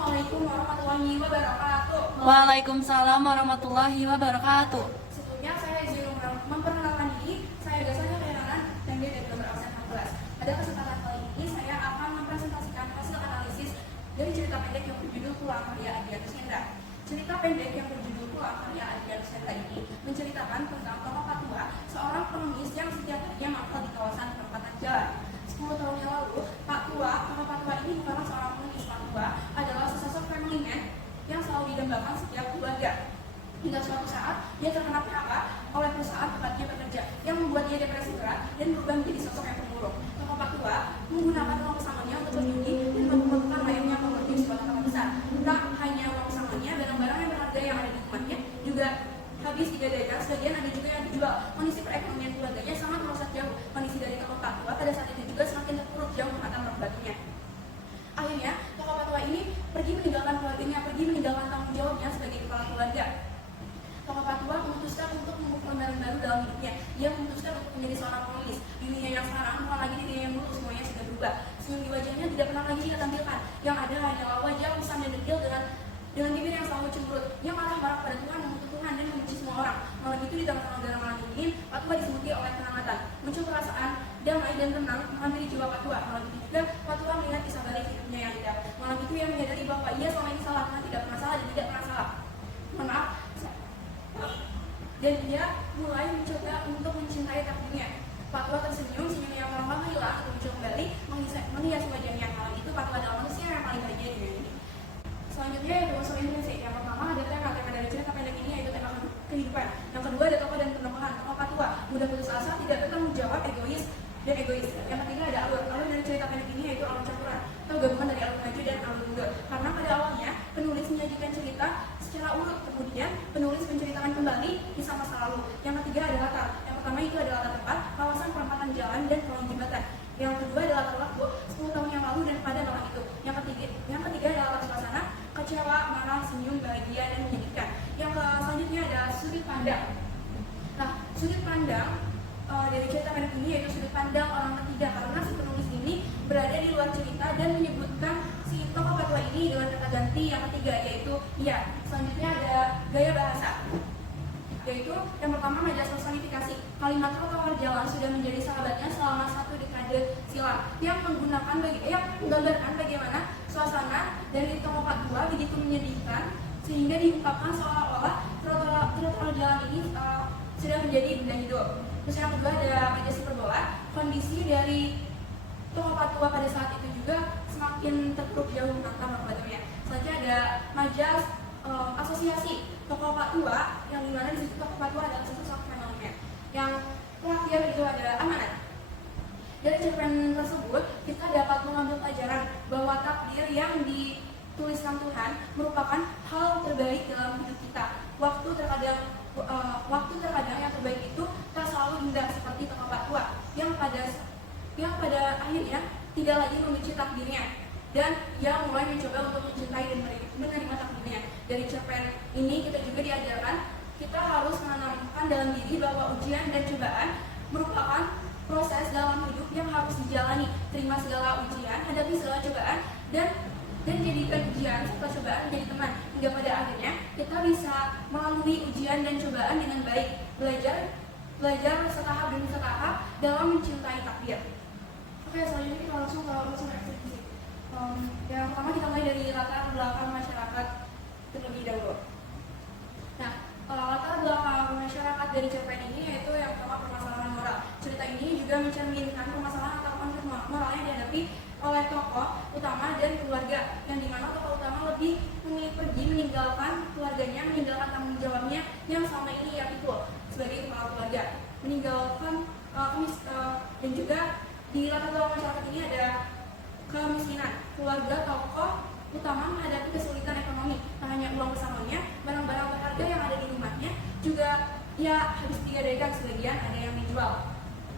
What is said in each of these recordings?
Assalamualaikum warahmatullahi wabarakatuh. Waalaikumsalam warahmatullahi wabarakatuh. Sebelumnya saya izin memperkenalkan diri. Saya Gasanya Kehilangan dan dia dari nomor absen 16. Pada kesempatan kali ini saya akan mempresentasikan hasil analisis dari cerita pendek yang berjudul Pulang Karya Adrianus Hendra. Cerita pendek yang berjudul Pulang Karya Adrianus Hendra ini menceritakan tentang tokoh Patua, seorang pengemis yang setiap harinya mangkal di kawasan perempatan jalan. 10 tahun yang lalu, tokoh Patua ini bukanlah seorang pengemis. Patua adalah sesosok family man yang selalu didambakan setiap keluarga. Hingga suatu saat, dia terkena PHK oleh perusahaan tempatnya bekerja yang membuat dia depresi berat dan berubah menjadi sosok yang pemurung. Tokoh Patua menggunakan uang pesangonnya untuk berjudi dan melakukan layaknya pengunjung di kota besar. Tak hanya uang pesangonnya, barang-barang yang berharga yang ada di rumahnya juga habis digadaikan, sebagian ada juga yang dijual. Kondisi perekonomian keluarganya sangat merosot jauh. Kondisi dari tokoh Patua pada saat itu juga semakin terpuruk jauh mata merbaginya. Akhirnya, tokoh Patua ini pergi meninggalkan keluarganya, pergi meninggalkan tanggung jawabnya sebagai kepala keluarga. Tokoh Patua memutuskan untuk membuka lembaran baru dalam hidupnya. Dia memutuskan untuk menjadi seorang penulis. Di dunia yang sekarang, bukan lagi di dunia yang dulu, semuanya sudah berubah. Senyum di wajahnya tidak pernah lagi dia tampilkan. Yang ada hanyalah wajah kusam dan dekil dengan bibir yang selalu cemberut, yang marah-marah pada Tuhan, mengutuk Tuhan, dan membenci semua orang. Malam itu di tengah-tengah udara malam dingin, Patua diselimuti oleh kehangatan. Muncul perasaan damai dan tenang menghampiri jiwa Patua. Malam itu juga Patua melihat kisah balik hidupnya yang indah. Malam itu ia menyadari bahwa ia selama ini salah, karena tidak pernah salah dan tidak pernah salah. Maaf. Dan dia mulai mencoba untuk mencintai takdirnya. Patua tersenyum, senyum yang lama hilang, muncul kembali, menghias wajahnya. Malam itu Patua adalah manusia yang paling bahagia di dunia ini. Selanjutnya yaitu unsur Indonesia. Yang pertama ada tema dari cerita pendek ini yaitu tema kehidupan. Yang kedua ada tokoh dan penambahan. Tokoh Patua mudah putus asa, tidak bertanggung jawab, egois. Yang ketiga ada alur. Alur dari cerita pendek ini yaitu alur campuran atau gabungan dari alur maju dan alur mundur. Karena pada awalnya penulis menyajikan cerita secara urut, kemudian penulis menceritakan kembali kisah masa lalu. Yang ketiga ada latar. Yang pertama itu adalah latar tempat, kawasan perempatan jalan dan kolong jembatan. Yang kedua adalah latar waktu 10 tahun yang lalu dan pada malam itu. Yang ketiga adalah latar suasana, kecewa, marah, senyum, bahagia, dan menyedihkan. Yang selanjutnya ada sudut pandang. Nah, sudut pandang dari cerita pendek ini yaitu sudut pandang orang ketiga, karena si penulis ini berada di luar cerita dan menyebutkan si tokoh Patua ini dengan kata ganti yang ketiga yaitu iya. Selanjutnya ada gaya bahasa, yaitu yang pertama majas personifikasi. Kalimat trotoar jalan sudah menjadi sahabatnya selama 1 dekade silam, yang menggambarkan bagaimana suasana dari tokoh Patua begitu menyedihkan sehingga diungkapkan seolah-olah trotoar jalan ini sudah menjadi benda hidup. Terus yang kedua ada majas hiperbola. Kondisi dari tokoh Patua pada saat itu juga semakin terpuruk jauh mata merbaginya. Selanjutnya ada majas asosiasi. Tokoh Patua yang dimana di situ tokoh Patua adalah sosok fenomen. Yang terakhir itu ada amanat. Dari cerpen tersebut kita dapat mengambil pelajaran bahwa takdir yang dituliskan Tuhan merupakan hal terbaik dalam hidup kita. Waktu terkadang yang terbaik itu tak selalu indah seperti tokoh Patua yang pada akhirnya tidak lagi membenci takdirnya dan yang mulai mencoba untuk mencintai dan menerima takdirnya. Dari cerpen ini kita juga diajarkan kita harus menanamkan dalam diri bahwa ujian dan cobaan merupakan proses dalam hidup yang harus dijalani. Terima segala ujian, hadapi segala cobaan, dan jadikan ujian serta cobaan menjadi teman, hingga pada akhirnya kita bisa melalui ujian dan cobaan dengan baik. Belajar setahap demi setahap dalam mencintai takdir. Oke, selanjutnya kita langsung ke unsur eksekusi. Yang pertama kita mulai dari latar belakang masyarakat terlebih dahulu. Nah, latar belakang masyarakat dari cerpen ini yaitu yang pertama permasalahan moral. Cerita ini juga mencerminkan permasalahan atau konflik moral yang dihadapi oleh tokoh utama dan keluarga, yang dimana tokoh utama lebih memilih pergi meninggalkan keluarganya, meninggalkan tanggung jawabnya yang selama ini ia pikul sebagai kepala keluarga, meninggalkan dan juga di latar belakang masyarakat ini ada kemiskinan. Keluarga tokoh utama menghadapi kesulitan ekonomi, tak hanya uang pesangonnya, barang-barang berharga yang ada di rumahnya juga ya habis digadaikan, sebagian ada yang dijual.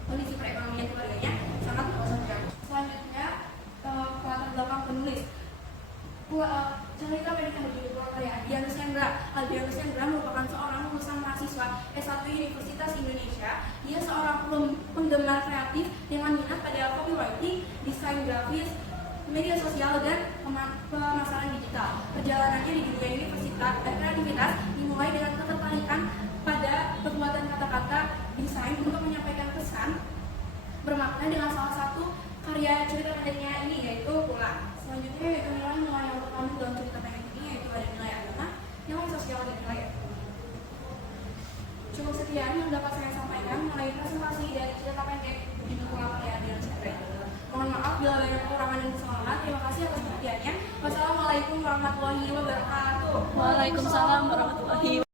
Kondisi perekonomian keluarganya sangat merosot jauh. Selanjutnya latar belakang penulis. Cerita pendek yang berjudul Pulang Karya Adrianus Hendra. Adrianus Hendra merupakan seorang lulusan mahasiswa S1 Universitas Indonesia. Dia seorang penggemar kreatif dengan minat pada copywriting, desain grafis, media sosial, dan pemasaran digital. Perjalanannya di dunia universitas dan kreativitas dimulai dengan ketertarikan pada perbuatan kata-kata desain untuk menyampaikan pesan bermakna dengan salah satu karya cerita pendeknya ini, yaitu Pulang. Selanjutnya yaitu nilai yang terkandung dalam cerita pendek ini, yaitu ada nilai agama, nilai sosial, dan nilai ekonomi. Cukup sekian yang dapat saya sampaikan mengenai presentasi dari cerita pendek judul Pulang karya Adrian Syahrir. Mohon maaf bila banyak kekurangan dan kesalahan. Terima kasih atas perhatiannya. Wassalamualaikum warahmatullahi wabarakatuh. Waalaikumsalam warahmatullahi wabarakatuh.